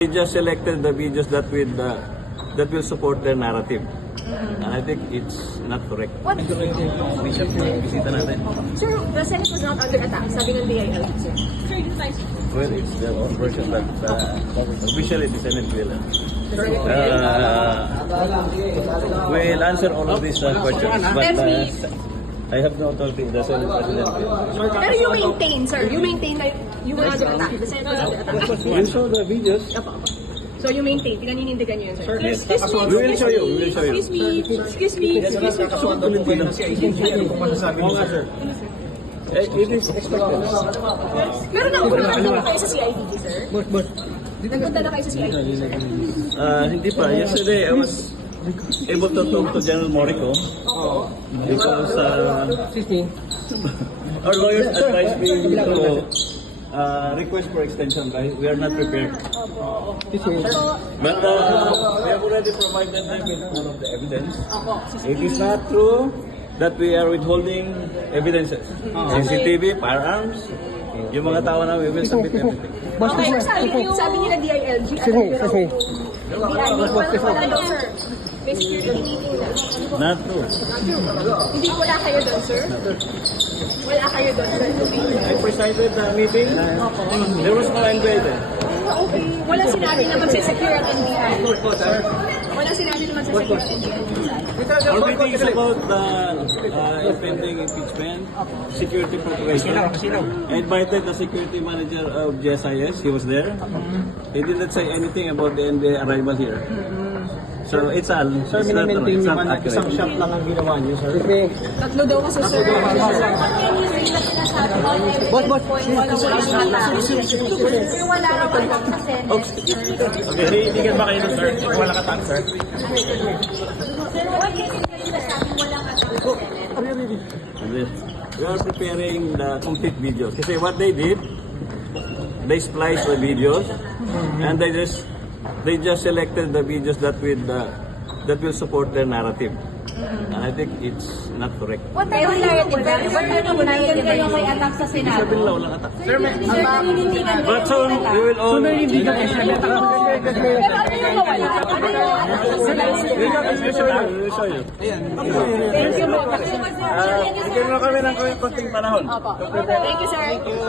They just selected the videos that will support their narrative. And I think it's not correct. What? Bisita natin. Sir, the Senate was not under attack, sabi ng DIL, sir. Well, it's their own version, but officially the Senate will. We'll answer all of these questions, but I have no authority. The Senate President will. Pero you maintain, sir, you maintain that you were under attack. The Senate was under attack. You saw the videos. So you maintain, pinaninindigan nyo yun, sir. Yes. We will show you. We will show you. Excuse me. Oo nga, sir. It is expected. Pero nagpunta na kayo sa CIDG, sir? Nagpunta na kayo sa CIDG, sir? Hindi pa. Yesterday, I was able to talk to General Morico because our lawyers advised me to request for extension, right? We are not prepared. But we have already provided them with all of the evidence. It is not true that we are withholding evidences. CCTV, firearms, yung mga tao na we will submit everything. Okay, sabi nila DILG. Wala daw, sir. May security meeting na. Not true. Hindi wala kayo doon, sir? Wala kayo doon, sir? I presided the meeting. There was no invade. Okay. Wala sinabi na magsisecure ang NBI. Wala sinabi na magsisecure ang NBI. Our meeting is about the impending impeachment, security preparation. I invited the security manager of GSIS. He was there. He did not say anything about the NBI arrival here. So it's all. Sir, minimaintain nyo man na isang shot lang ang ginawa niyo, sir? Tatlo daw kasi, sir. Boss, Wala raw attack sa Senate. Okay, hindi ba kayo sir? Wala ka tang, sir? Sir, what can you say na sabi walang attack sa Senate? We are preparing the complete videos. Kasi what they did, they spliced the videos and they just selected the videos that will support their narrative. And I think it's not correct. What type of narrative ba? What type of narrative kayo may attack sa Senate? Sabi nila walang attack. Sir, naninindigan kayo But soon, we will all... Pero ano yung mawala? We will show you. Thank you po. Bigyan mo kami ng konting panahon. Thank you, sir.